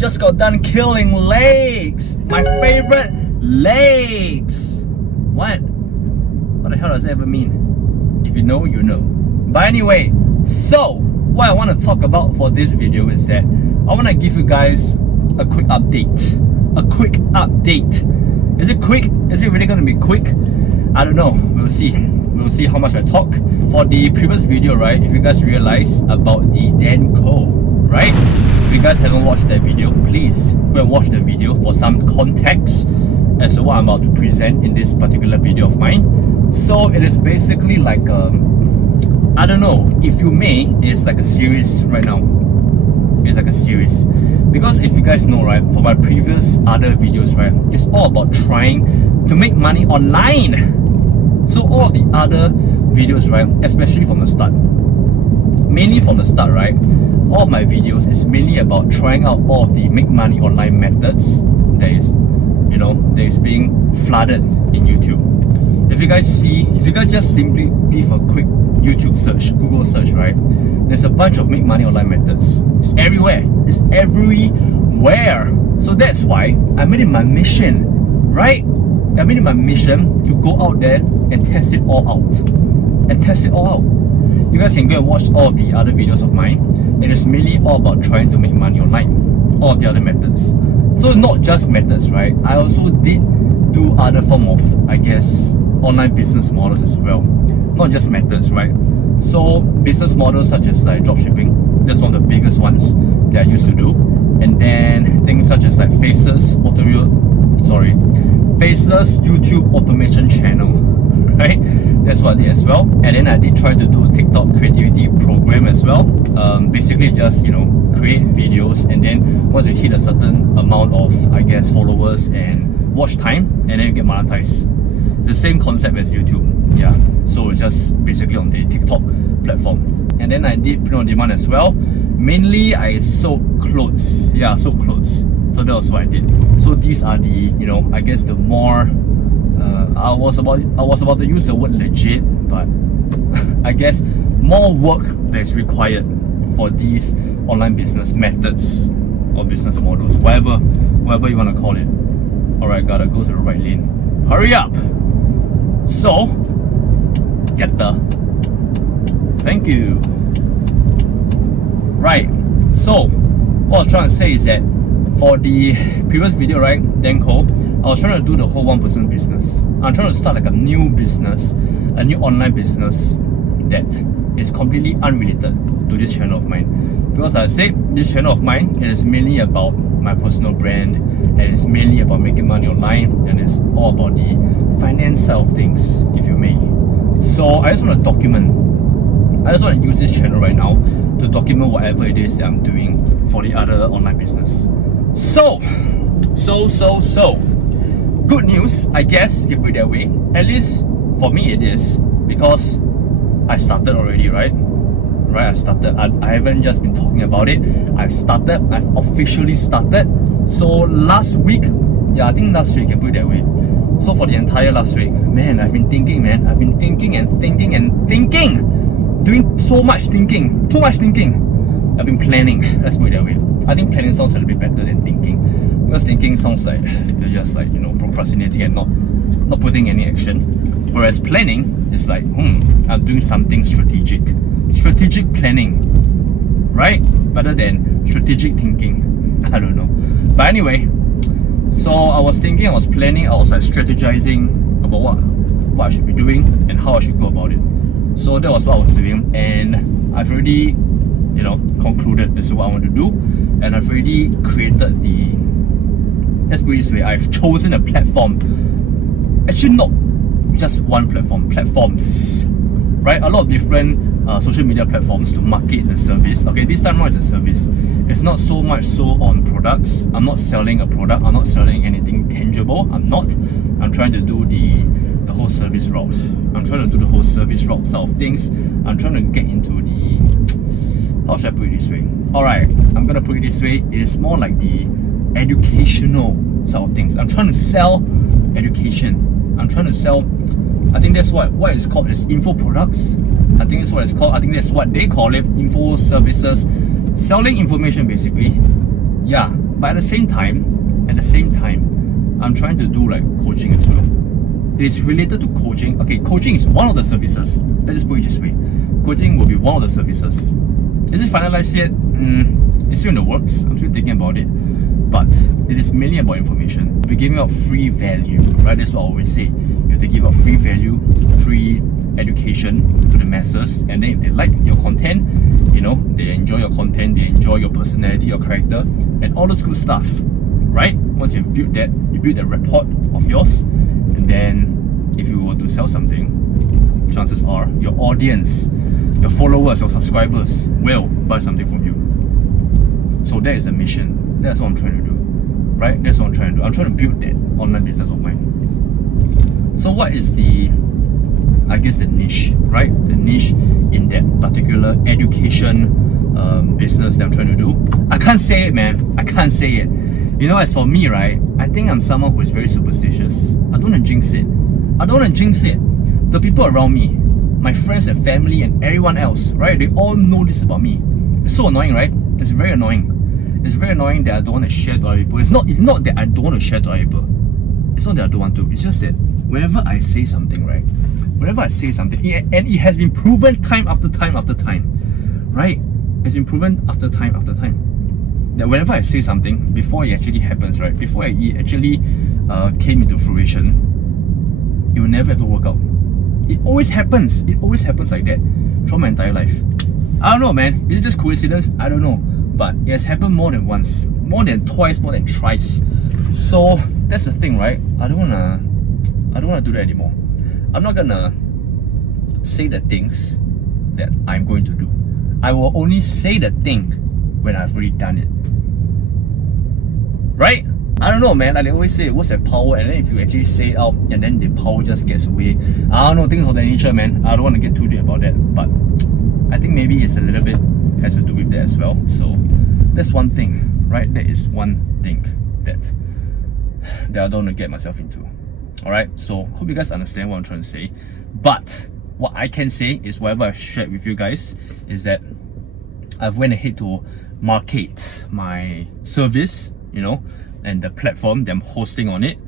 just got done killing legs. My favorite legs. What the hell does that ever mean? If you know, you know. But anyway, so what I want to talk about for this video is that I want to give you guys a quick update. A quick update. Is it quick? Is it really going to be quick? I don't know. We'll see. We'll see how much I talk. For the previous video, right, if you guys realize about the Danco, right? If you guys haven't watched that video, please go and watch the video for some context as to what I'm about to present in this particular video of mine. So it is basically like I don't know, if you may, it's like a series right now. It's like a series. Because if you guys know, right, for my previous other videos, right, it's all about trying to make money online. So all of the other videos, right, especially from the start, mainly from the start, right, all of my videos is mainly about trying out all of the make money online methods that is, you know, that is being flooded in YouTube. If you guys see, if you guys just simply give a quick YouTube search, Google search, right, there's a bunch of make money online methods. It's everywhere. It's everywhere. So that's why I made it my mission, right? I made it my mission to go out there and test it all out. And test it all out. You guys can go and watch all of the other videos of mine. It is mainly all about trying to make money online. All of the other methods. So not just methods, right? I also did do other form of, I guess, online business models as well. Not just methods, right? So business models such as like dropshipping, that's one of the biggest ones that I used to do. And then things such as like faceless YouTube automation channel, right? That's what I did as well. And then I did try to do a TikTok creativity program as well. Basically just, you know, create videos, and then once you hit a certain amount of, I guess, followers and watch time, and then you get monetized. The same concept as YouTube. Yeah, so it's just basically on the TikTok platform. And then I did print on demand as well. Mainly I sold clothes. Yeah, sold clothes. So that was what I did. So these are the, you know, I guess the more I was about to use the word legit, but I guess more work that is required for these online business methods or business models, whatever you want to call it. Alright, gotta go to the right lane. Hurry up! So, get the thank you. Right, so what I was trying to say is that for the previous video, right, Danco, I was trying to do the whole one-person business. I'm trying to start like a new business, a new online business that is completely unrelated to this channel of mine. Because I said, this channel of mine is mainly about my personal brand, and it's mainly about making money online, and it's all about the finance side of things, if you may. So I just want to document, I just want to use this channel right now to document whatever it is that I'm doing for the other online business. So good news, I guess you can put it that way. At least for me it is, because I started already, right? I started. I haven't just been talking about it. I've started. I've officially started. So last week, yeah, I think last week, I put it that way. So for the entire last week, man, I've been thinking, man. I've been thinking and thinking and thinking. Doing so much thinking. Too much thinking. I've been planning. Let's put it that way. I think planning sounds a little bit better than thinking. Because thinking sounds like you're just like, you know, procrastinating and not putting any action. Whereas planning is like, I'm doing something strategic. Strategic planning, right? Better than strategic thinking. I don't know. But anyway, so I was thinking, I was planning, I was like strategizing about what I should be doing and how I should go about it. So that was what I was doing, and I've already, you know, concluded as to what I want to do, and I've already created the, let's put it this way, I've chosen a platform. Actually, not just one platform, platforms, right? A lot of different social media platforms to market the service. Okay, this time around it's a service. It's not so much so on products. I'm not selling a product. I'm not selling anything tangible. I'm trying to do the whole service route. I'm trying to do the whole service route side of things. I'm trying to get into the, how should I put it this way? Alright, I'm gonna put it this way. It's more like the educational side of things. I'm trying to sell education. I'm trying to sell, I think that's what it's called, is info products. I think that's what it's called. I think that's what they call it, info services, selling information basically. Yeah, But at the same time, I'm trying to do like coaching as well. It is related to coaching. Okay, coaching is one of the services. Let's just put it this way. Coaching will be one of the services. Is it finalized yet? It's still in the works. I'm still thinking about it. But it is mainly about information. We're giving out free value, right? That's what I always say. You have to give out free value, free education to the masses. And then if they like your content, you know, they enjoy your content, they enjoy your personality, your character, and all those good stuff, right? Once you've built that, you build that rapport of yours, and then if you were to sell something, chances are your audience, your followers, your subscribers will buy something from you. So that is the mission. That's what I'm trying to do, right? That's what I'm trying to do. I'm trying to build that online business of mine. So what is the, I guess, the niche, right? The niche in that particular education business that I'm trying to do. I can't say it, man. I can't say it. You know, as for me, right, I think I'm someone who is very superstitious. I don't want to jinx it. The people around me, my friends and family and everyone else, right, they all know this about me. It's so annoying, right? It's very annoying. It's very annoying that I don't want to share to other people. It's not that I don't want to share to other people. It's not that I don't want to. It's just that whenever I say something, right? Whenever I say something, and it has been proven time after time after time, right? It's been proven after time after time that whenever I say something, before it actually happens, right? Before it actually came into fruition, it will never ever work out. It always happens. It always happens like that throughout my entire life. I don't know, man. Is it just coincidence? I don't know. But it has happened more than once, more than twice, more than thrice. So that's the thing, right? I don't wanna do that anymore. I'm not gonna say the things that I'm going to do. I will only say the thing when I've already done it. Right? I don't know, man. Like they always say, words have power, and then if you actually say it out, and then the power just gets away. I don't know, things of that nature, man. I don't want to get too deep about that, but I think maybe it's a little bit has to do with that as well. So that's one thing, right? That is one thing that I don't want to get myself into. Alright, so hope you guys understand what I'm trying to say. But what I can say is whatever I shared with you guys is that I've went ahead to market my service, you know, and the platform that I'm hosting on it.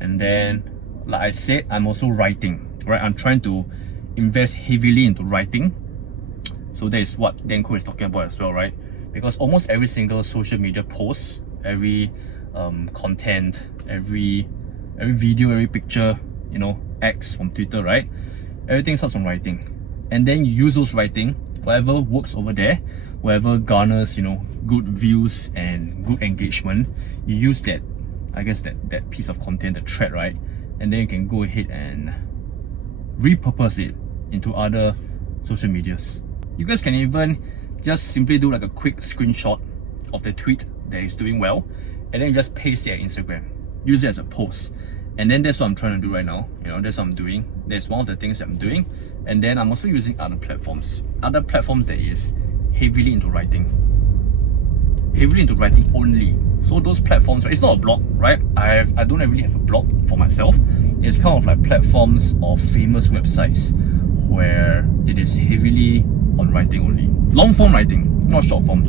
And then, like I said, I'm also writing, right? I'm trying to invest heavily into writing. So that is what Danko is talking about as well, right? Because almost every single social media post, every content, every video, every picture, you know, X from Twitter, right? Everything starts from writing. And then you use those writing, whatever works over there, whatever garners, you know, good views and good engagement, you use that, I guess that piece of content, the thread, right? And then you can go ahead and repurpose it into other social medias. You guys can even just simply do like a quick screenshot of the tweet that is doing well, and then you just paste it on Instagram. Use it as a post. And then that's what I'm trying to do right now. You know, that's what I'm doing. That's one of the things that I'm doing. And then I'm also using other platforms. Other platforms that is heavily into writing. Heavily into writing only. So those platforms, right? It's not a blog, right? I don't really have a blog for myself. It's kind of like platforms of famous websites where it is heavily on writing only. Long form writing, not short form.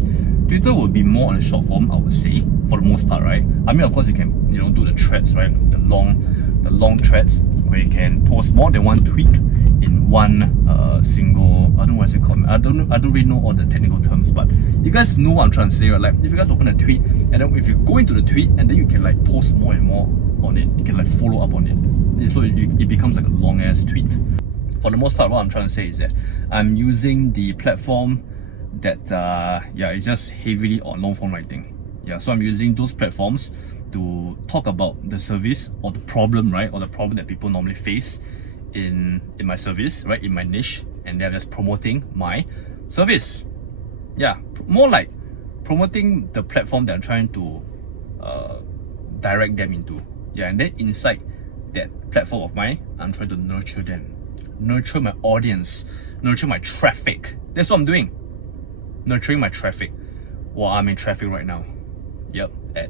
Twitter would be more on the short form, I would say, for the most part, right? I mean, of course, you can, you know, do the threads, right? The long threads where you can post more than one tweet in one single. I don't know what's it called. I don't really know all the technical terms, but you guys know what I'm trying to say, right? Like if you guys open a tweet, and then if you go into the tweet, and then you can like post more and more on it. You can like follow up on it, so it becomes like a long ass tweet. For the most part, what I'm trying to say is that I'm using the platform that it's just heavily on long form writing. Yeah, so I'm using those platforms to talk about the service or the problem, right? Or the problem that people normally face in my service, right? In my niche, and they're just promoting my service. Yeah, more like promoting the platform that I'm trying to direct them into. Yeah, and then inside that platform of mine, I'm trying to nurture them, nurture my audience, nurture my traffic. That's what I'm doing. Nurturing my traffic. Well, I'm in traffic right now. Yep, at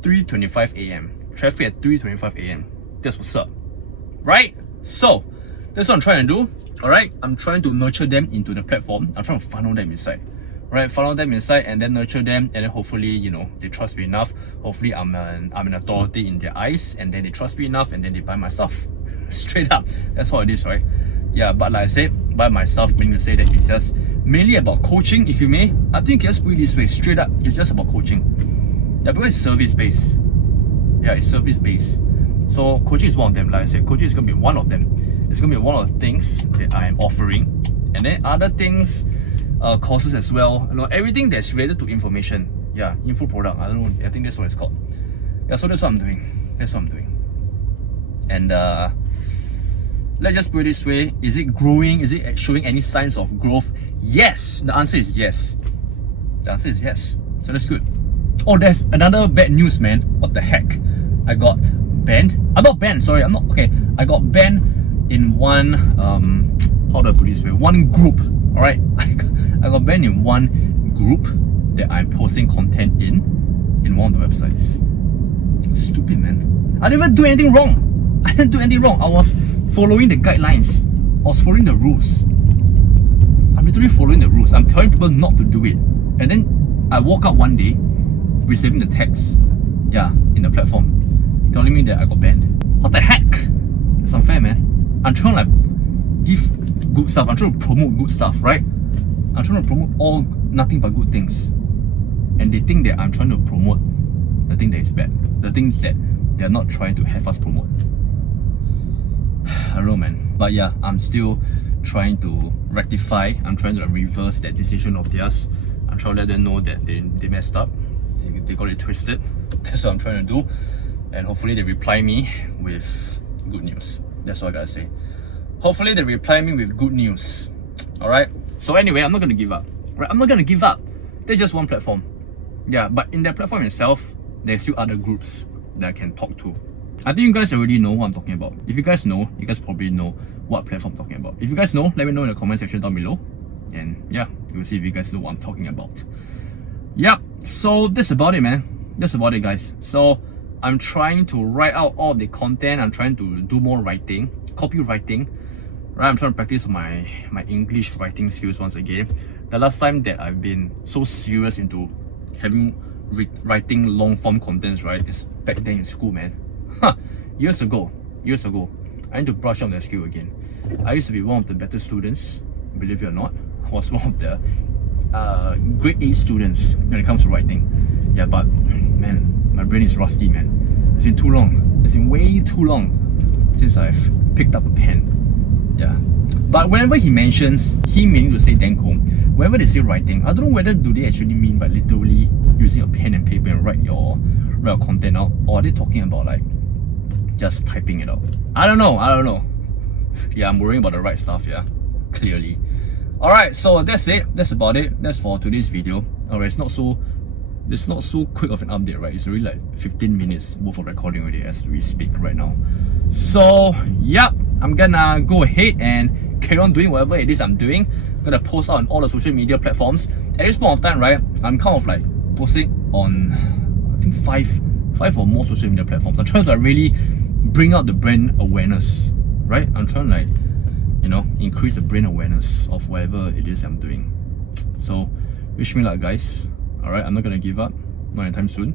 3:25 a.m. Traffic at 3:25 a.m. That's what's up, right? So that's what I'm trying to do. All right, I'm trying to nurture them into the platform. I'm trying to funnel them inside, right? Funnel them inside and then nurture them, and then hopefully, you know, they trust me enough. Hopefully I'm an authority in their eyes, and then they trust me enough, and then they buy my stuff. Straight up, that's how it is, right? Yeah, but like I said, buy my stuff, meaning to say that it's just mainly about coaching, if you may. I think just put it this way, straight up, it's just about coaching. Yeah, because it's service based. Yeah, it's service based. So coaching is one of them. Like I said, coaching is gonna be one of them. It's gonna be one of the things that I am offering, and then other things, courses as well. You know, everything that's related to information. Yeah, info product. I don't know. I think that's what it's called. Yeah, so that's what I'm doing. That's what I'm doing. And let's just put it this way: is it growing? Is it showing any signs of growth? Yes. The answer is yes. The answer is yes. So that's good. Oh, there's another bad news, man. What the heck? I got banned. I'm not banned. Sorry, I'm not. Okay, I got banned in one. How do I put it this way? One group. All right, I got banned in one group that I'm posting content in one of the websites. Stupid, man. I didn't even do anything wrong. I didn't do anything wrong. I was following the guidelines. I was following the rules. I'm literally following the rules. I'm telling people not to do it. And then I woke up one day receiving the text, yeah, in the platform, telling me that I got banned. What the heck? That's unfair, man. I'm trying to like give good stuff. I'm trying to promote good stuff, right? I'm trying to promote all nothing but good things. And they think that I'm trying to promote the thing that is bad. The things that they're not trying to have us promote. I don't know, man. But yeah, I'm still trying to rectify. I'm trying to reverse that decision of theirs. I'm trying to let them know that they messed up. They got it twisted. That's what I'm trying to do. And hopefully they reply me with good news. That's all I gotta say. Hopefully they reply me with good news. Alright? So anyway, I'm not gonna give up. Right? I'm not gonna give up. There's just one platform. Yeah, but in that platform itself, there's still other groups that I can talk to. I think you guys already know what I'm talking about. If you guys know, you guys probably know what platform I'm talking about. If you guys know, let me know in the comment section down below. And yeah, we'll see if you guys know what I'm talking about. Yep, so that's about it, man. That's about it, guys. So I'm trying to write out all the content. I'm trying to do more writing, copywriting. Right, I'm trying to practice my English writing skills once again. The last time that I've been so serious into having writing long form contents, right, is back then in school, man. Years ago. I need to brush up that skill again. I used to be one of the better students, believe it or not. I was one of the grade A students when it comes to writing. Yeah, but man, my brain is rusty, man. It's been too long. It's been way too long since I've picked up a pen. Yeah. But whenever he mentions, he meaning to say Dancom, whenever they say writing, I don't know whether do they actually mean by literally using a pen and paper and write your content out, or are they talking about like just typing it out? I don't know. Yeah, I'm worrying about the right stuff, yeah. Clearly. Alright, so that's it. That's about it. That's for today's video. Alright, it's not so quick of an update, right? It's already like 15 minutes worth of recording already as we speak right now. So yep, I'm gonna go ahead and carry on doing whatever it is I'm doing. I'm gonna post out on all the social media platforms. At this point of time, right, I'm kind of like posting on I think five or more social media platforms. I'm trying to like really bring out the brand awareness, right? I'm trying to like, you know, increase the brand awareness of whatever it is I'm doing. So wish me luck, guys. Alright, I'm not gonna give up. Not anytime soon.